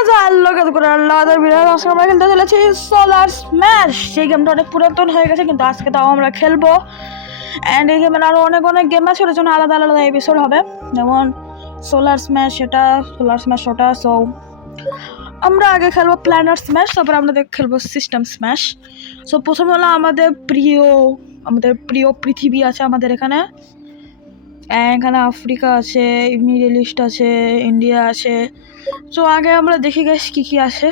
আমরা খেলতে চলেছি সোলার স্ম্যাশ। সেই গেমটা অনেক পুরাতন হয়ে গেছে, কিন্তু আজকে তাও আমরা খেলবো। অ্যান্ড এই গেমের আরও অনেক অনেক গেম আছে, ওটার জন্য আলাদা আলাদা এপিসোড হবে। যেমন সোলার স্ম্যাশ এটা, সোলার স্ম্যাশ ওটা। সো আমরা আগে খেলবো প্ল্যানেট স্ম্যাশ, তারপরে আমরা খেলবো সিস্টেম স্ম্যাশ। সো প্রথমে হলো আমাদের প্রিয় পৃথিবী আছে আমাদের এখানে। এখানে আফ্রিকা আছে, মিডল ইস্ট আছে, ইন্ডিয়া আছে। তো আগে আমরা দেখি গাইস কি কি আছে।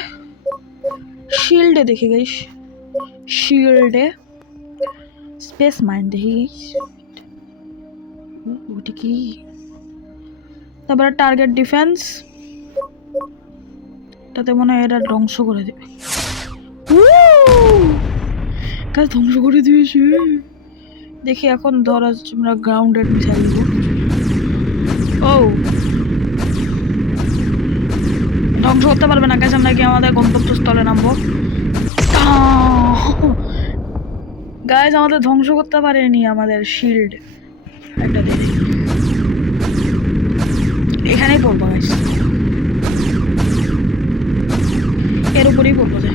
শিল্ডে দেখি গাইস, শিল্ডে স্পেস মাইন দেখি গাইস, ওটা কি। তারপরে টার্গেট ডিফেন্স, তাতে মনে হয় এটা ধ্বংস করে দেবে। ধ্বংস করে দিয়েছে। দেখি এখন ধরা আমরা গ্রাউন্ডেড মিসাইল দিব। ও ধ্বংস করতে পারবে না গাইস, আমরা কি আমাদের গন্তব্যস্থলে নামবো। গাইস আমাদের ধ্বংস করতে পারেনি আমাদের শিল্ড। একটা দেখি এখানেই পড়বো গাইস, এর উপরেই পড়বো। যে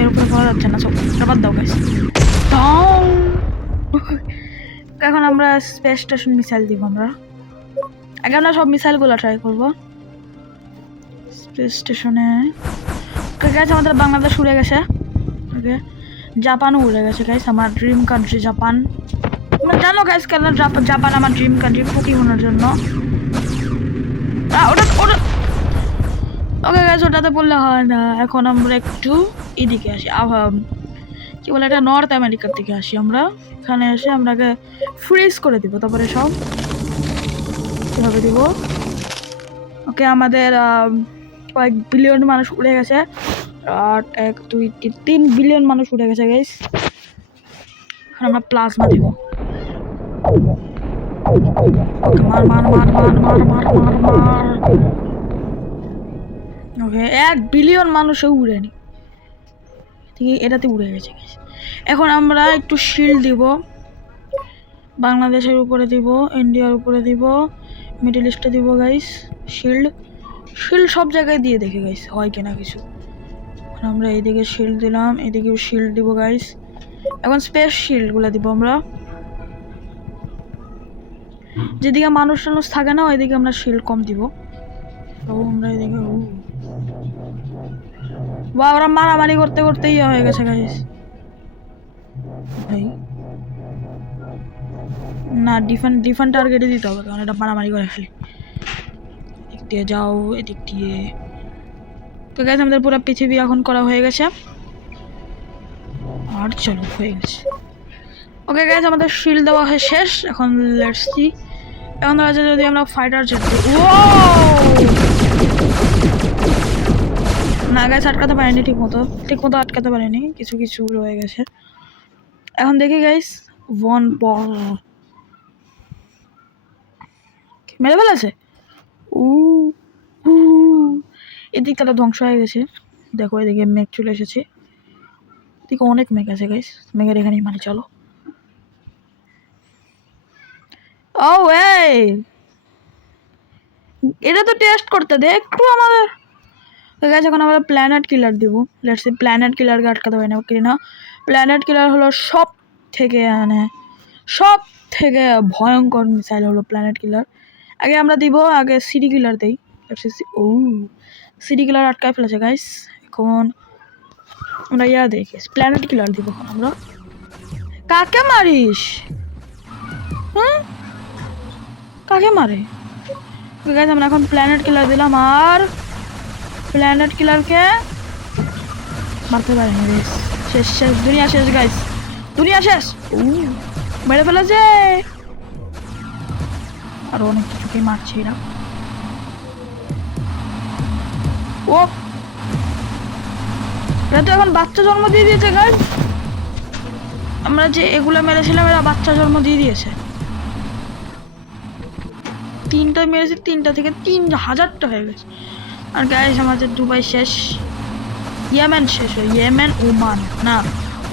এর উপরে পাওয়া যাচ্ছে না, সব বাদ দাও গাইস। এখন আমরা স্পেস স্টেশন মিসাইল দিব। আমরা আগে আমরা সব মিসাইলগুলো ট্রাই করবো স্পেস স্টেশনে। গাইস আমাদের বাংলাদেশ উড়ে গেছে, ওকে জাপানও উড়ে গেছে গাইস। আমার ড্রিম কান্ট্রি জাপান, জানো গাইস কেন জাপান আমার ড্রিম কান্ট্রি পোকেমনের জন্য। ওকে গাইস ওটাতে বললে হয় না। এখন আমরা একটু এদিকে আসি, কি বলে এটা, নর্থ আমেরিকার দিকে আসি। আমরা এখানে এসে আমরাকে ফ্রিজ করে দিব, তারপরে সব কিভাবে দিব। ওকে আমাদের কয়েক বিলিয়ন মানুষ উড়ে গেছে, 1 2 3 বিলিয়ন মানুষ উড়ে গেছে গাইস। এখন আমরা প্লাজমা দিব। মার মার মার মার মার মার মার মার। ওকে 1 বিলিয়ন মানুষও উড়েনি, ঠিক এটাতে উড়ে গেছে গাইস। এখন আমরা একটু শিল্ড দিব, বাংলাদেশের উপরে দিব, ইন্ডিয়ার উপরে দিব, মিডল ইস্টে দিব গাইস। শিল্ড সব জায়গায় দিয়ে দেখি গাইস হয় কিনা কিছু। আমরা এইদিকে শিল্ড দিলাম, এদিকেও শিল্ড দিব গাইস। এখন স্পেস শিল্ডগুলো দিব আমরা, যেদিকে মানুষ টানুষ থাকে না ওইদিকে আমরা শিল্ড কম দিব। আমরা এদিকে বা ওরা মারামারি করতে করতে ইয়ে হয়ে গেছে গাইস। না ডিফেন্ড টার্গেটে দিতে হবে, কারণ এটা মারামারি করে খালি। এদিক দিয়ে যাও, এদিক দিয়ে। তো গাইস আমাদের পুরো পৃথিবী এখন করা হয়ে গেছে, আর চলো হয়ে গেছে। ওকে গাইস আমাদের শিল্ড দেওয়া হয়ে শেষ। এখন লেটস সি, এখন ধরা যায় যদি আমরা ফাইটার জেট দিই। না গাইস আটকাতে পারিনি ঠিক মতো আটকাতে পারিনি, কিছু কিছু রয়ে গেছে। এখন দেখি গাইস, ওয়ান বল মেরে ফেলেছে। এদিকটা ধ্বংস হয়ে গেছে। দেখো এদিকে মেঘ চলে এসেছে, এদিকে অনেক মেঘ আছে গাইস। মেঘের এখানেই মানে চলো। ও এই এটা তো টেস্ট করতে দে একটু আমাদের। গাইস এখন আমরা প্ল্যানেট কিলার দিব। লেটস সি প্ল্যানেট কিলারকে আটকাতে পারি না কি না। প্ল্যানেট কিলার হলো সব থেকে ভয়ঙ্কর মিসাইল হলো প্ল্যানেট কিলার। আগে আমরা দিব, আগে সিডি কিলার দেই। ও সিডি কিলার আটকায় ফেলেছে গাইস। এখন আমরা ইয়া দেখি প্ল্যানেট কিলার দিব। এখন আমরা কাকে মারিস? হ্যাঁ কাকে মারে গাইস? আমরা এখন প্ল্যানেট কিলার দিলাম, আর প্ল্যানেট কিলারকে মারতে পারিনি গাইস। শেষ দুনিয়া শেষ গাইস, দুনিয়া শেষ। মেরে ফেলেছে, আরো অনেক কিছুকে মারছে এরা। ও এরা তো এখন বাচ্চা জন্ম দিয়ে দিয়েছে গাইস। আমরা যে এগুলো মেরেছিলাম এরা বাচ্চা জন্ম দিয়ে দিয়েছে। 3টা মেরেছে, 3টা থেকে 3000টা হয়ে গেছে। আর গাইস আমাদের দুবাই শেষ, ইয়েমেন শেষ, ইয়েমেন ওমান না,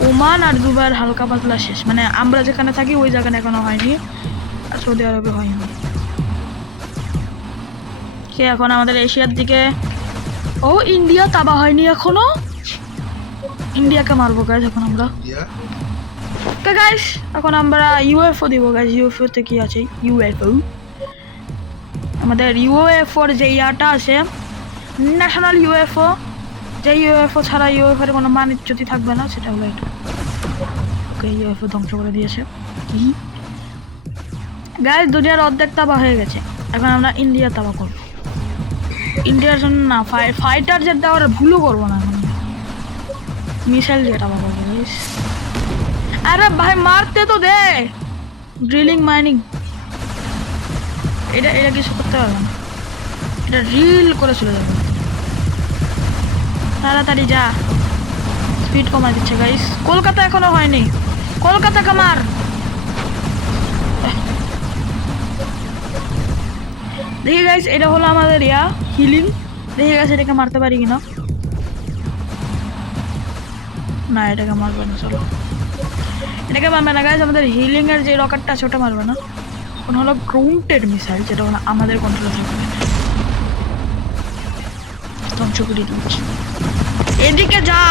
ওমান আর দুবাইয়ের হালকা পাতলা শেষ। মানে আমরা যেখানে থাকি ওই জায়গায় এখনো হয়নি, আর সৌদি আরবে হয়নি। কে এখন আমাদের এশিয়ার দিকে ও ইন্ডিয়া তাবা হয়নি এখনো ইন্ডিয়াকে মারবো গাইস এখন আমরা ওকে গাইস এখন আমরা ইউএফও দিব গাইস ইউএফও তে কি আছে ইউএফও আমাদের ইউএফওর যে ইয়াটা আছে ন্যাশনাল ইউএফও যে ইউএফও ছাড়া ইউএফওর কোনো মানিজ্যতি থাকবে না সেটা হলো এটা ওকে ইউএফও ধ্বংস করে দিয়েছে গাইস দুনিয়ার অর্ধেক তাবা হয়ে গেছে এখন আমরা ইন্ডিয়া তাবা করব ইন্ডিয়ার জন্য না ফাইটার জেট দেওয়ার ভুলও করবো না এখন মিসাইল জেট তাবা করবো গাইস আরে ভাই মারতে তো দে ড্রিলিং মাইনিং এটা কিছু করতে পারবে না এটা রিল করে চলে যাবে তাড়াতাড়ি যা স্পিড কমাই দিচ্ছে গাইস কলকাতা এখনো হয়নি কলকাতা কামার দেখি গাইস এটা হলো আমাদের ইয়া হিলিং দেখি গাইস এটাকে মারতে পারি কিনা না এটাকে মারবে না চলো এটাকে মারবে না গাইস আমাদের হিলিং এর যে রকেটটা আছে ওটা মারবে না কোন হলো গ্রাউন্ডেড মিসাইল যেটা হলো আমাদের কন্ট্রোলে থাকবে ধ্বংস করে দিচ্ছি এদিকে যা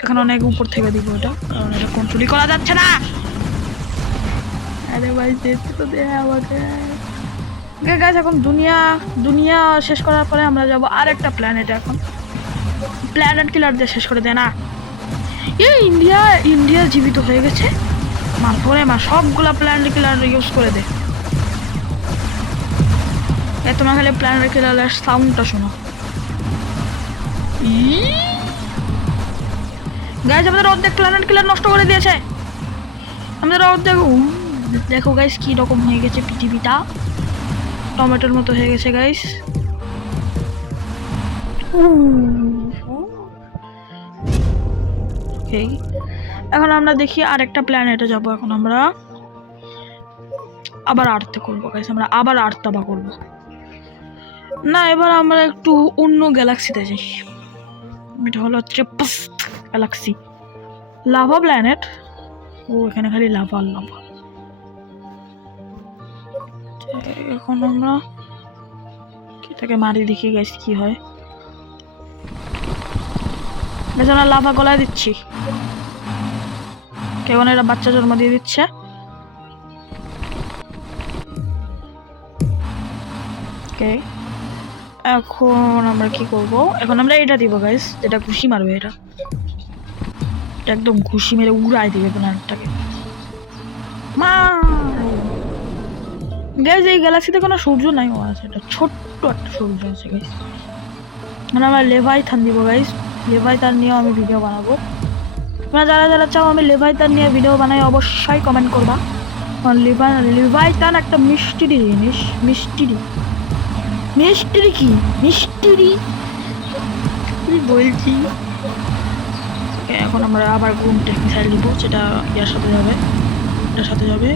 এখন অনেক উপর থেকে দিব ওটা কারণ এটা কন্ট্রোলই করা যাচ্ছে না আরে ভাই যেতে তো দে আমাকে গাইস এখন দুনিয়া শেষ করার পরে আমরা যাব আরেকটা প্ল্যানেটে এখন প্ল্যানেট কিলার দিয়ে শেষ করে দে না ইন্ডিয়া জীবিত হয়ে গেছে মারপরে সবগুলা প্ল্যানেট কিলার ইউজ করে দে তোমার খালি প্ল্যানেট কিলারের সাউন্ডটা শোনো গাইস আমাদের অর্ধেক প্ল্যানেট কিলার নষ্ট করে দিয়েছে আমাদের অর্ধেক দেখো গাইস কি রকম হয়ে গেছে পৃথিবীটা টমেটোর মতো হয়ে গেছে গাইস এখন আমরা দেখি আরেকটা প্ল্যানেটে যাব এখন আমরা আবার আর্থে করবো গাইস আমরা আবার আর্থ তাবা করবো না এবার আমরা একটু অন্য গ্যালাক্সিতে যাই এটা হলো ট্রিপস্ট গ্যালাক্সি লাভা প্ল্যানেট ও এখানে খালি লাভা এখন আমরা এটাকে মারি দেখি গাইস কি হয় আমরা লাভা গলায় দিচ্ছি কেমন এরা বাচ্চা জন্ম দিয়ে দিচ্ছে ওকে এখন আমরা কি করব এখন আমরা এটা দিব গাইস যেটা ঘুষি মারবে এটা একদম ঘুষি মেরে উড়াই দিবে প্ল্যানেটটাকে গাইস এই গ্যালাক্সিতে কোনো সূর্য নাই ও আছে এটা ছোট্ট একটা সূর্য আছে গাইস মানে আমরা লেভাইথান দিব গাইস লেভাইথান নিয়ে আমি ভিডিও বানাবো তোমরা যারা চাও আমি লেভাইথান নিয়ে ভিডিও বানাই অবশ্যই কমেন্ট করবা কারণ লেভাইথান একটা মিস্ট্রি জিনিস মিস্ট্রি কি মিস্ট্রি বলছি এখন আমরা আবার গ্রুমটেক মিসাইল দিব যেটা ইয়ার সাথে যাবে এটার সাথে যাবে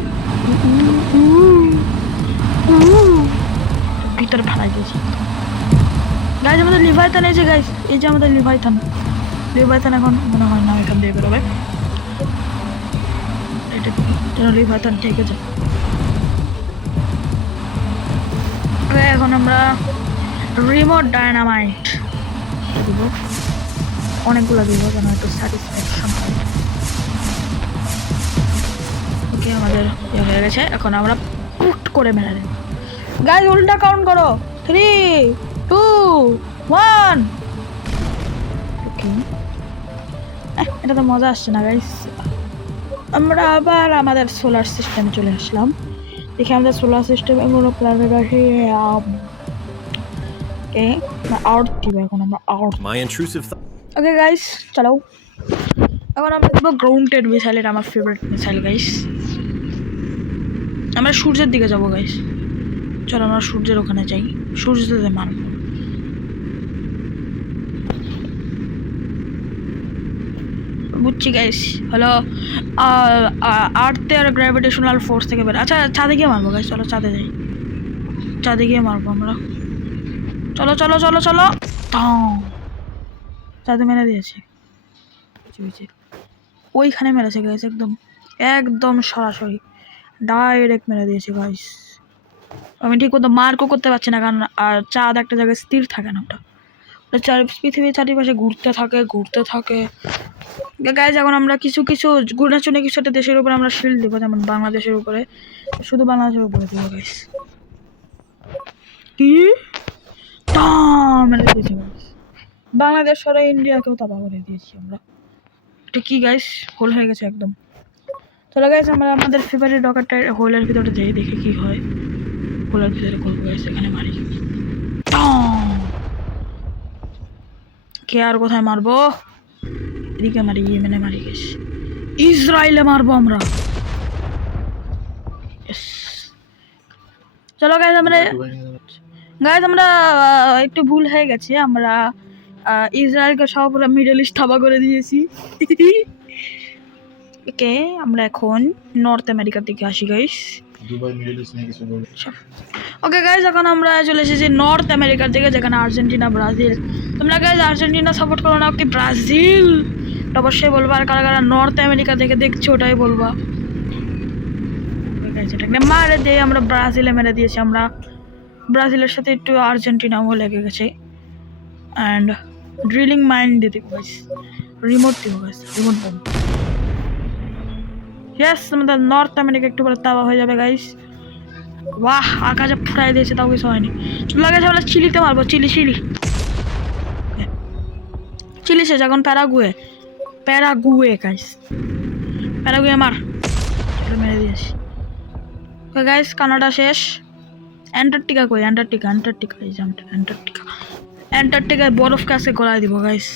ভিতরে ফালাই দিয়েছি গাইজ আমাদের লিভাইথান এই যে গাইজ এই যে আমাদের লিভাইথান এখন মনে হয় না এখান দিয়ে বেরোবে এটা লিভাইথান থেকে যায় এখন আমরা রিমোট ডায়নামাইট দিব অনেকগুলো দিব যেন একটু স্যাটিসফ্যাকশন হয় ওকে আমাদের ইয়ে হয়ে গেছে এখন আমরা পুট করে মেরে দেব গাইজ উল্টা কাউন্ট করো 3 2 1 ওকে এটা তো মজা আসছে না গাইজ আমরা আবার আমাদের সোলার সিস্টেমে চলে আসলাম দেখি আমাদের সোলার সিস্টেমে কোনো প্ল্যানেট আছে ওকে আর্থ দিব এখন আমরা আর্থ ওকে গাইস চলো এখন আমরা দেবো গ্রাউন্ডেড মিসাইল এটা আমার ফেভারিট মিসাইল গাইস আমরা সূর্যের দিকে যাবো গাইস চলো আমরা সূর্যের ওখানে যাই সূর্যতে মারবো বুঝছি গাইস হলো আর্থের গ্র্যাভিটেশনাল ফোর্স থেকে বের আচ্ছা চাঁদে গিয়ে মারবো গাইস চলো চাঁদে যাই চাঁদে গিয়ে মারবো আমরা চলো চলো চলো চলো চাঁদে মেরে দিয়েছে ওইখানে মেরেছে গাইস একদম সরাসরি ডাইরেক্ট মেরে দিয়েছি গাইস। আমি ঠিক মতো মার্কও করতে পারছি না, কারণ আর চাঁদ একটা জায়গায় স্থির থাকে না, ওটা পৃথিবীর চারিপাশে ঘুরতে থাকে। গাইজ এখন আমরা কিছু গুণাচুনে কিছু একটা দেশের উপরে আমরা শিল্ড দেবো, যেমন বাংলাদেশের উপরে, শুধু বাংলাদেশের উপরে দেবো গাইজ। কি মেরে দিয়েছি গাইজ, বাংলাদেশ সরে ইন্ডিয়াকেও তাবা করে দিয়েছি আমরা। এটা কি গাইজ, হোল হয়ে গেছে একদম। চলো গাইজ আমরা আমাদের ফেভারিট রকেটটা হোলের ভিতরে যেয়ে দেখি কি হয়। হোলের ভিতরে করবো গাইজ, এখানে মারি। কে আর কোথায় মারবো, এদিকে মারি, ইয়েমেনে মারি গেছি, ইসরায়েলে মারবো আমরা। চলো গাইজ আমরা একটু ভুল হয়ে গেছে, আমরা ইসরায়েলকে সব মিডল ইস্ট থাবা করে দিয়েছি। ওকে আমরা এখন নর্থ আমেরিকার দিকে আসি গাইস। ওকে গাইজ এখন আমরা চলে এসেছি নর্থ আমেরিকার দিকে, যেখানে আর্জেন্টিনা ব্রাজিল। তোমরা গাইজ আর্জেন্টিনা সাপোর্ট করো না কি ব্রাজিল, অবশ্যই বলবা। আর কারা কারা নর্থ আমেরিকা থেকে দেখছো ওটাই বলবা। মারে দিয়ে আমরা ব্রাজিলে মেরে দিয়েছি, আমরা ব্রাজিলের সাথে একটু আর্জেন্টিনাও লেগে গেছে। অ্যান্ড ড্রিলিং মাইন দিয়ে দিব গাইস, রিমোট দিব গাইস, রিমোট বোম। ইয়েস, আমাদের নর্থ আমেরিকা একটু পরে তাওয়া হয়ে যাবে গাইস। বাহ, আকাশে ফুটাই দিয়েছে, তাও কিছু হয়নি। লাগে আমরা চিলিতে মারবো, চিলি শেষ, এখন প্যারাগুয়ে গাইস, প্যারাগুয়ে মার, মেরে দিয়েছি। ওকে গাইস কানাডা শেষ। অ্যান্টার্কটিকা কই, অ্যান্টার্কটিকায় বরফ কাছে গলায় দিব গাইস।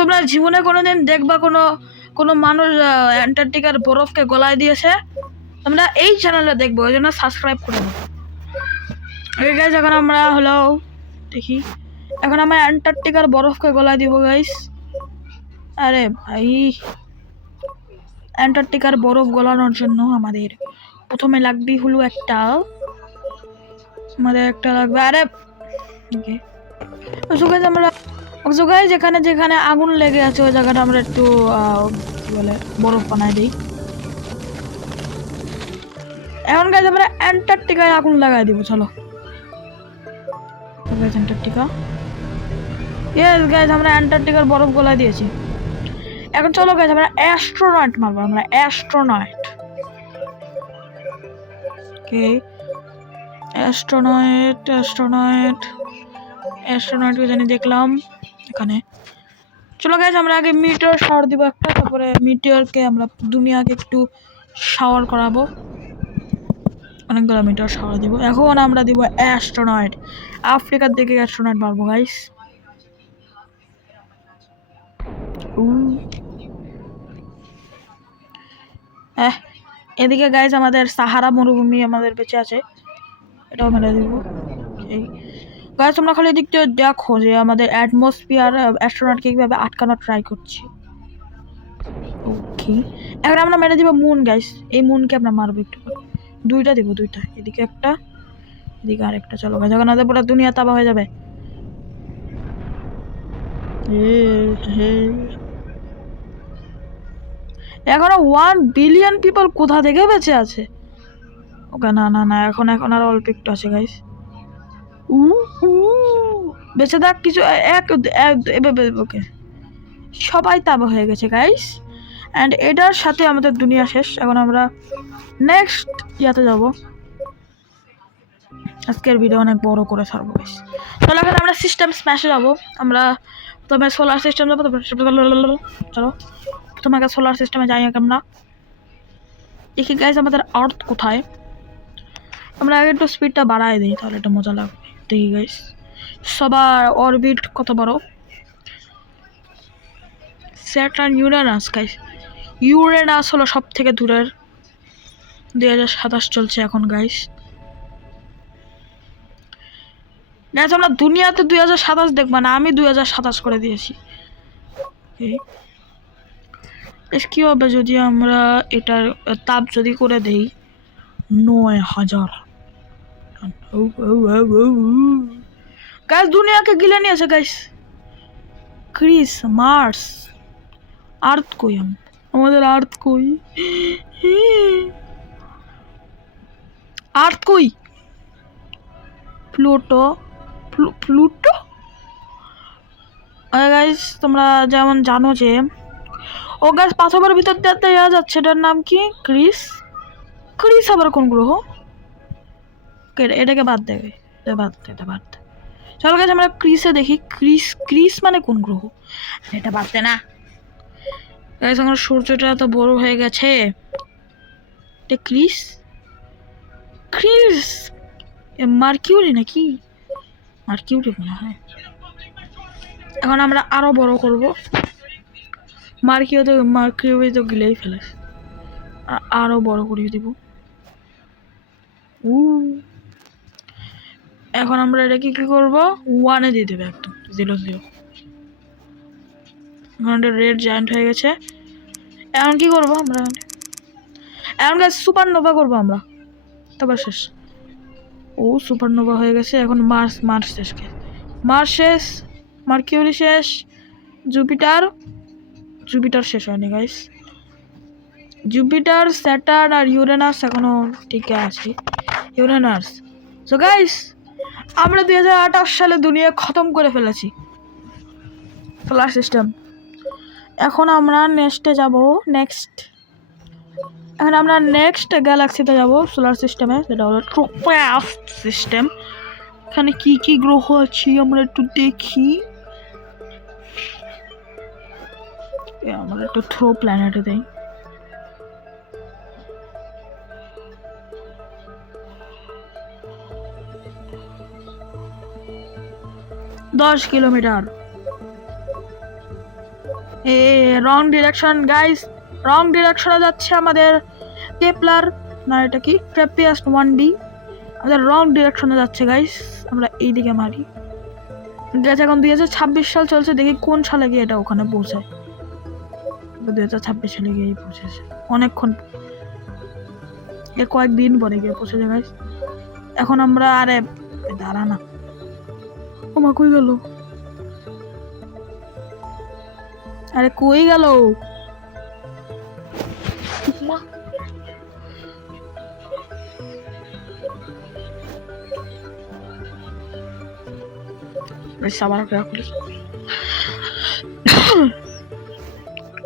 তোমরা জীবনে কোনোদিন দেখবা কোনো মানুষ অ্যান্টার্কটিকার বরফকে গলায় দিয়েছে? তোমরা এই চ্যানেলে দেখবো, ওই জন্য সাবস্ক্রাইব করে দেবো। ওকে গাইস এখন আমরা দেখি, এখন আমরা অ্যান্টার্কটিকার বরফকে গলায় দিব গাইস। আরে ভাই, অ্যান্টার্কটিকার বরফ গলানোর জন্য আমাদের প্রথমে লাগবে হলো লাগবে। আরে আমরা যেখানে আগুন লেগে আছে ওই জায়গাটা আমরা একটু কি বলে বরফ বানাই দিই। এখন গাইজ আমরা অ্যান্টার্কটিকায় আগুন লাগাই দিব। চলো অ্যান্টার্কটিকা, ইয়েস গাইজ আমরা অ্যান্টার্কটিকার বরফ গলায় দিয়েছি। এখন চলো গাইজ আমরা অ্যাস্ট্রোনয়েট মারবো, আমরা অ্যাস্ট্রোনয়েট। ওকে অ্যাস্ট্রোনয়েট জানি দেখলাম এখানে। চলো গাইজ আমরা আগে মিটিওর শাওয়ার দিব একটা, তারপরে মিটিওরকে আমরা দুনিয়াকে একটু শাওয়ার করাবো, অনেকগুলো মিটিওর শাওয়ার দিব। এখন আমরা দিব অ্যাস্ট্রোনয়েট, আফ্রিকার দিকে অ্যাস্ট্রোনয়েট মারবো গাইজ। এদিকে গাইজ আমাদের সাহারা মরুভূমি আমাদের বেঁচে আছে, এটাও মেরে দিব। গাইজ তোমরা খালি এদিক থেকে দেখো যে আমাদের অ্যাটমসফিয়ার অ্যাস্ট্রোনটকে কীভাবে আটকানোর ট্রাই করছি। ওকে এখন আমরা মেরে দিব মুন গাইজ, এই মুনকে আমরা মারবো একটু, দুইটা দিব, দুইটা, এদিকে একটা, এদিকে আরেকটা। চলো গাইজ এখন আমাদের পুরো দুনিয়া তাবা হয়ে যাবে। এখনো 1 বিলিয়ন পিপল কোথা থেকে বেঁচে আছে? ওকে না এখন আর অল্প একটু আছে গাইস। বেঁচে থাক কিছু ওকে সবাই তাবা হয়ে গেছে গাইস। অ্যান্ড এটার সাথে আমাদের দুনিয়া শেষ। এখন আমরা নেক্সট ইয়াতে যাব। আজকের ভিডিও অনেক বড় করে ছাড়বো গাইস। তাহলে এখন আমরা সিস্টেম স্ম্যাশে যাবো। আমরা প্রথমে সোলার সিস্টেম যাবো, চলো তোমাকে সোলার সিস্টেমে যাই আমরা। দেখি গাইস আমাদের আর্থ কোথায়। আমরা আগে একটু স্পিডটা বাড়াই দিই, তাহলে এটা মজা লাগবে। দেখি গাইস সবার অরবিট কত বড়। স্যাটার্ন, ইউরেনাস গাইস, ইউরেনাস হলো সব থেকে দূরের। 2027 চলছে এখন গাইস। গাইস আমরা দুনিয়াতে 2027 দেখবো না, আমি 2027 করে দিয়েছি। কি হবে যদি আমরা এটার তাপ যদি করে দেই 9000। গাইস দুনিয়াকে গিলে নিয়েছে গাইস। ক্রিস, মার্স, আর্থ কই, আমাদের আর্থ কই? আর্থ কই? প্লুটো। প্লুটো গাইস, তোমরা যেমন জানো যে ও গাইস পাথরের ভিতর দিয়ে যাচ্ছে, এটার নাম কি? ক্রিস। ক্রিস আবার কোন গ্রহ? এটাকে বাদ দেবে, বাদ দে। চলো গাইস আমরা ক্রিসে দেখি। ক্রিস মানে কোন গ্রহ? এটা বাদ দে না গাইস, আমার সূর্যটা তো বড় হয়ে গেছে। এটা ক্রিস মার্কিউরি নাকি? মার্কিউরি মনে হয়। এখন আমরা আরো বড় করব। মার্কিউরি তো গিলেই ফেলে, আরো বড় করে দিব। এখন আমরা এটাকে কি করব? 1-এ দিয়ে দেবো, একদম 0 এখন রেড জায়ান্ট হয়ে গেছে। এখন কি করব আমরা? এখন গাইস সুপারনোভা করব আমরা, তারপর শেষ। সুপারনোভা হয়ে গেছে। এখন মার্স শেষ, মার্কিউরি শেষ, জুপিটার শেষ হয়নি গাইস। জুপিটার, স্যাটার্ন আর ইউরেনাস এখনো ঠিক আছে। ইউরেনাস। সো গাইস আমরা 2028 সালে দুনিয়া খতম করে ফেলেছি, সোলার সিস্টেম। এখন আমরা নেক্সট গ্যালাক্সিতে যাব সোলার সিস্টেমে, যেটা হলো ট্রোপাস সিস্টেম। এখানে কি কি গ্রহ আছে আমরা একটু দেখি। আমরা একটু থ্রো প্ল্যানেটে দেই। দশ কিলোমিটার। রং ডিরেকশন গাইস, রং ডিরেকশনে যাচ্ছে আমাদের কেপলার, না এটা কি ট্রেপিয়াস্ট 1D। আমাদের রং ডিরেকশনে যাচ্ছে গাইস, আমরা এইদিকে মারি। গেছে এখন 2026 সাল চলছে, দেখি কোন সালে গিয়ে এটা ওখানে পৌঁছায়। 2026 সালে গিয়ে পৌঁছেছে, অনেকক্ষণ, কয়েকদিন পরে গিয়ে পৌঁছেছে গাইস। এখন আমরা আরে দাঁড়া না, ওমা কই গেল? আরে কই গেল?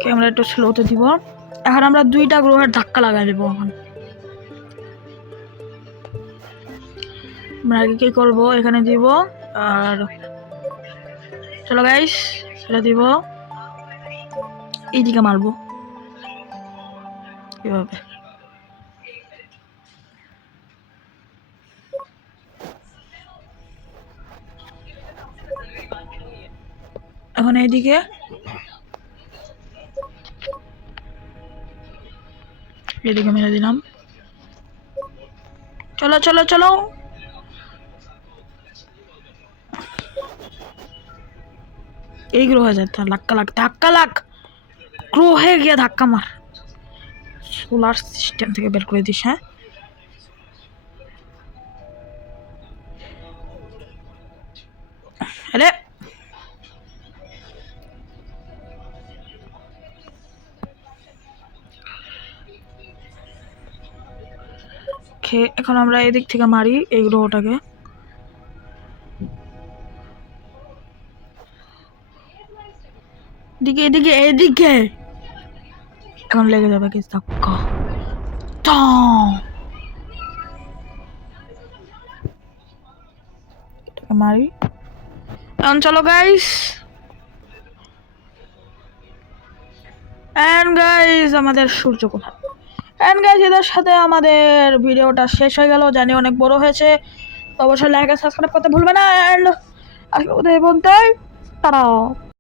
ক্যামেরা একটু স্লোতে দিব। এখন আমরা 2টা গ্রহের ধাক্কা লাগাই দেবো। এখন আমরা আগে কি করবো, এখানে দিব, আর চলো গাইস এটা দিব, এইদিকে মারবো এভাবে। এখন এইদিকে মেরে দিলাম। চলো চলো চলো, এই গ্রহে যেতে ধাক্কা লাগ গ্রহে গিয়ে ধাক্কা মার। সোলার সিস্টেম থেকে বের করে দিস। হ্যাঁ আরে এখন আমরা এদিক থেকে মারি এই গ্রহটাকে। এদিকে এখন লেগে যাবে কি ধাক্কা। মারি এখন, চলো গাইস। এন্ড গাইস আমাদের সূর্য কোথায়? এন্ড গাইস এদের সাথে আমাদের ভিডিওটা শেষ হয়ে গেল, জানি অনেক বড় হয়েছে। অবশ্যই লাইক আর সাবস্ক্রাইব করতে ভুলবে না। এন্ড আজকে বলতে তারা